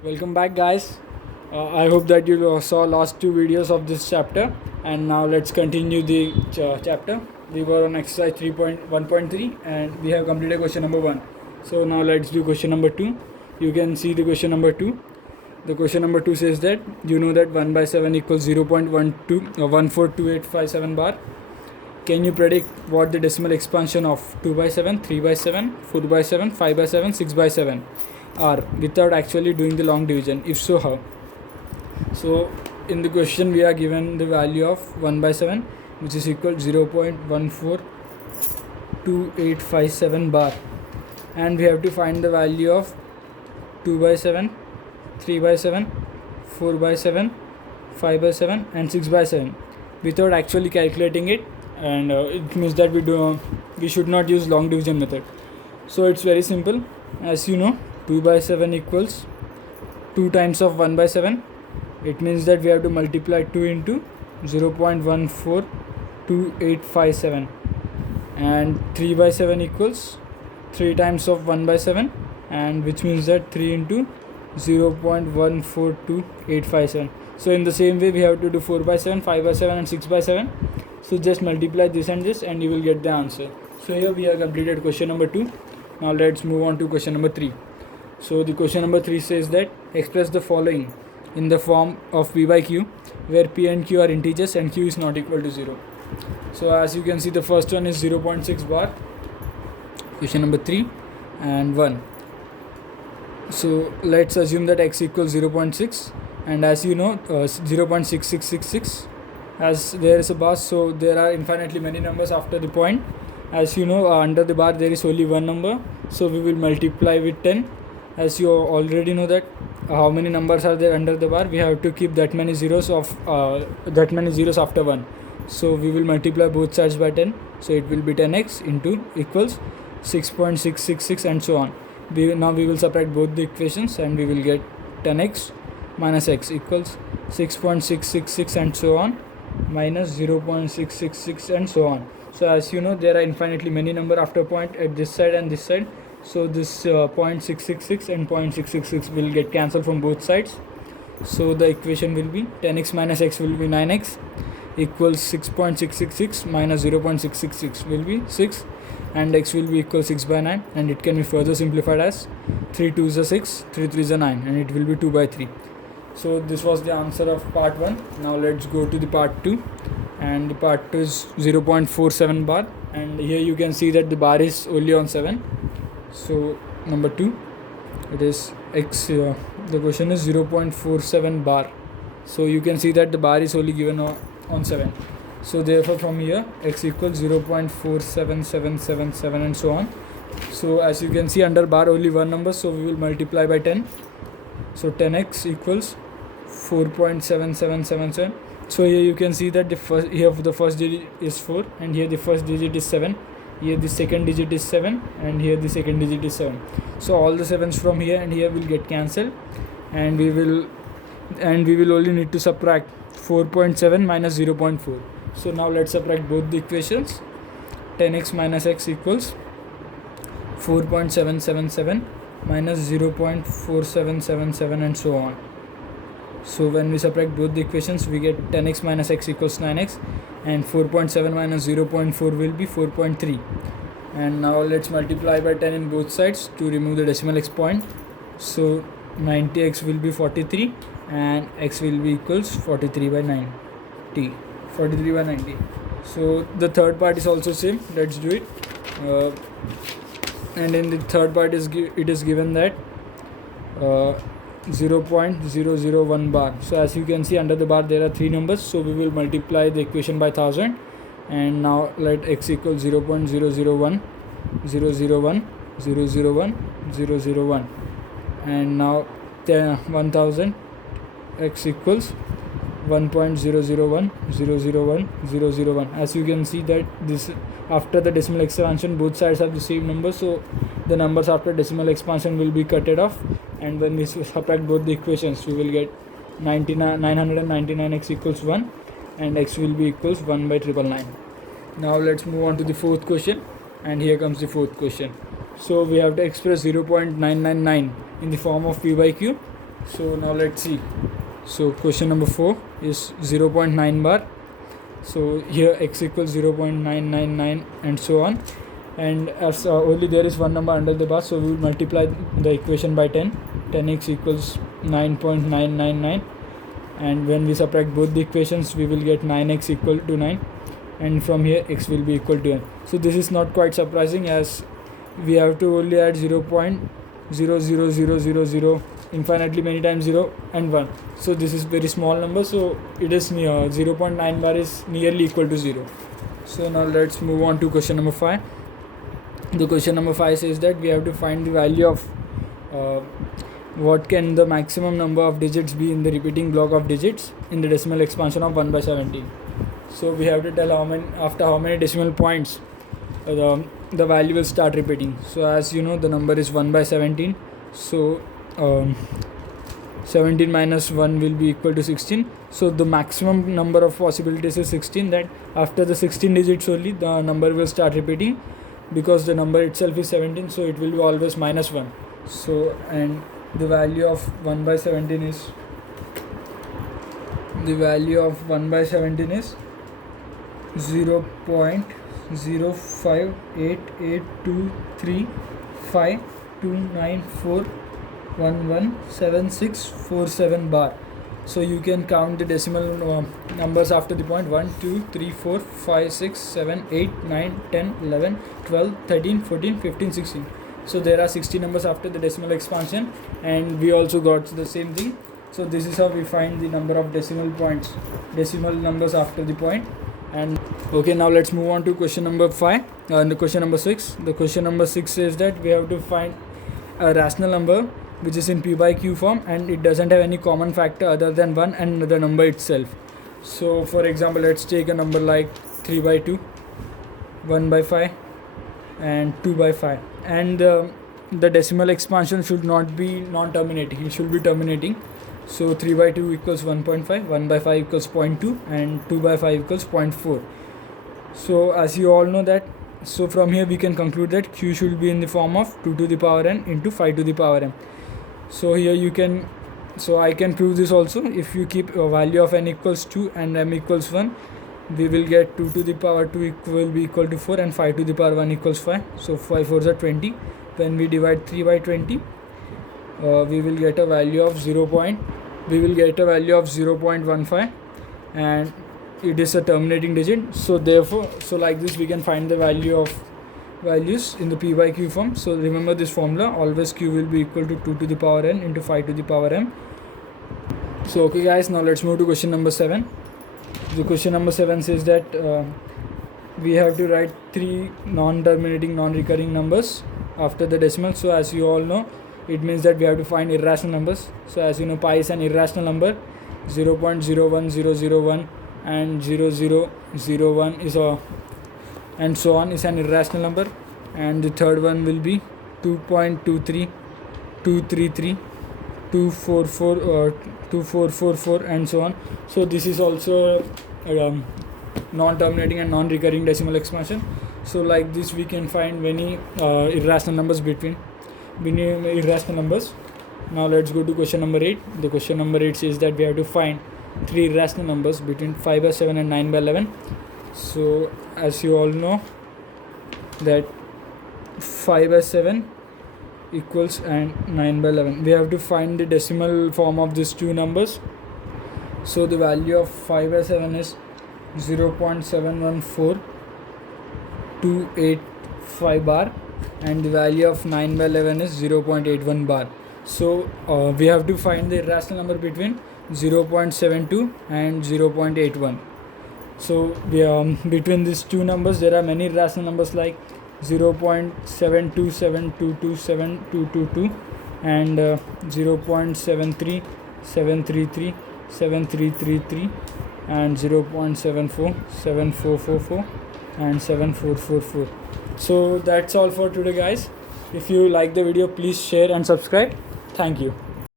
Welcome back, guys. I hope that you saw last two videos of this chapter, and now let's continue the chapter. We were on exercise 3.1.3 and we have completed question number 1. So now let's do question number 2. You can see the question number 2. The question number 2 says that you know that 1 by 7 equals 0.142857 bar. Can you predict what the decimal expansion of 2 by 7, 3 by 7, 4 by 7, 5 by 7, 6 by 7 are without actually doing the long division? If so, how? So in the question we are given the value of 1 by 7, which is equal to 0.142857 bar, and we have to find the value of 2 by 7, 3 by 7, 4 by 7, 5 by 7 and 6 by 7 without actually calculating it, and it means that we should not use long division method. So it's very simple. As you know, 2 by 7 equals 2 times of 1 by 7. It means that we have to multiply 2 into 0.142857, and 3 by 7 equals 3 times of 1 by 7, and which means that 3 into 0.142857. So in the same way we have to do 4 by 7, 5 by 7 and 6 by 7. So just multiply this and this and you will get the answer. So here we have completed question number 2. Now let's move on to question number 3. So the question number 3 says that express the following in the form of p by q, where p and q are integers and q is not equal to 0. So as you can see, the first one is 0.6 bar, question number 3 and 1. So let's assume that x equals 0.6, and as you know, 0.6666, as there is a bar, so there are infinitely many numbers after the point. As you know, under the bar there is only one number, so we will multiply with 10. As you already know that how many numbers are there under the bar, we have to keep that many zeros after 1. So we will multiply both sides by 10, so it will be 10x into equals 6.666 and so on. Now we will subtract both the equations and we will get 10x minus x equals 6.666 and so on, minus 0.666 and so on. So as you know, there are infinitely many number after point at this side and this side, so this 0.666 and 0.666 will get cancelled from both sides. So the equation will be 10x minus x will be 9x equals 6.666 minus 0.666 will be 6, and x will be equal 6 by 9, and it can be further simplified as 3 2 is a 6, 3 3 is a 9, and it will be 2 by 3. So this was the answer of part 1. Now let's go to the part 2, and the part 2 is 0.47 bar, and here you can see that the bar is only on 7. So number 2, it is x, the question is 0.47 bar, so you can see that the bar is only given on 7. So therefore from here x equals 0.47777 and so on. So as you can see, under bar only one number, so we will multiply by 10. So 10x equals 4.7777. So here you can see that the first digit is 4, and here the first digit is 7, here the second digit is 7, and here the second digit is 7. So all the 7s from here and here will get cancelled, and we will only need to subtract 4.7 minus 0.4. So now let's subtract both the equations. 10x minus x equals 4.777 minus 0.4777 and so on. So when we subtract both the equations, we get 10x minus x equals 9x, and 4.7 minus 0.4 will be 4.3. And now let's multiply by 10 in both sides to remove the decimal x point. So 90x will be 43, and x will be equals 43 by 90. So the third part is also same. Let's do it. And in the third part it is given that 0.001 bar. So as you can see, under the bar there are 3 numbers, so we will multiply the equation by 1000, and now let x equal 0.001 001 001 001, and now 1000 x equals 1.001 001 001. As you can see that this, after the decimal expansion, both sides have the same number, so the numbers after decimal expansion will be cutted off, and when we subtract both the equations, we will get 999x equals 1, and x will be equals 1 by 999. Now let's move on to the fourth question, and here comes the fourth question. So we have to express 0.999 in the form of p by q. So now let's see. So question number 4 is 0.9 bar. So here x equals 0.999 and so on, and as only there is one number under the bar, so we will multiply the equation by 10. 10x equals 9.999, and when we subtract both the equations we will get 9x equal to 9, and from here x will be equal to n. So this is not quite surprising, as we have to only add 0.00000 infinitely many times 0 and 1. So this is very small number, so it is near 0.9 bar is nearly equal to 0. So now let's move on to question number 5. The question number 5 says that we have to find the value of what can the maximum number of digits be in the repeating block of digits in the decimal expansion of 1 by 17. So we have to tell after how many decimal points the value will start repeating. So as you know, the number is 1 by 17. So 17 minus 1 will be equal to 16. So the maximum number of possibilities is 16, that after the 16 digits only the number will start repeating, because the number itself is 17, so it will be always minus 1. So and the value of 1 by 17 is 0.0588235294117647 bar. So you can count the decimal numbers after the point: 1 2 3 4 5 6 7 8 9 10 11 12 13 14 15 16. So there are 60 numbers after the decimal expansion, and we also got the same thing. So this is how we find the number of decimal numbers after the point. And okay, now let's move on to question number 5 and the question number 6. The question number 6 says that we have to find a rational number which is in p by q form, and it doesn't have any common factor other than 1 and the number itself. So for example, let's take a number like 3 by 2, 1 by 5 and 2 by 5, and the decimal expansion should not be non-terminating, it should be terminating. So 3 by 2 equals 1.5, 1 by 5 equals 0.2, and 2 by 5 equals 0.4. So as you all know that, so from here we can conclude that q should be in the form of 2 to the power n into 5 to the power m. So here I can prove this also. If you keep a value of n equals 2 and m equals 1, we will get 2 to the power 2 will be equal to 4, and 5 to the power 1 equals 5. So 5 4s are 20. When we divide 3 by 20, we will get a value of 0.15, and it is a terminating digit. So therefore, like this we can find the values in the p by q form. So remember this formula: always q will be equal to 2 to the power n into 5 to the power m. So okay guys, now let's move to question number 7. The question number 7 says that we have to write 3 non-terminating, non-recurring numbers after the decimal. So as you all know, it means that we have to find irrational numbers. So as you know, pi is an irrational number. 0.01001 and 0001 is and so on is an irrational number, and the third one will be 2.23, 233, 244, 2444 and so on. So this is also non-terminating and non-recurring decimal expansion. So like this we can find many irrational numbers between irrational numbers. Now let's go to question number 8. The question number 8 says that we have to find 3 irrational numbers between 5 by 7 and 9 by 11. So as you all know that 5 by 7 equals and 9 by 11. We have to find the decimal form of these two numbers. So the value of 5 by 7 is 0.714285 bar, and the value of 9 by 11 is 0.81 bar. So we have to find the irrational number between 0.72 and 0.81. So between these two numbers there are many irrational numbers like 0.72722722 and 0.73, 733, 7333 and 0.74, 7444 and 7444. So that's all for today guys. If you like the video, please share and subscribe. Thank you.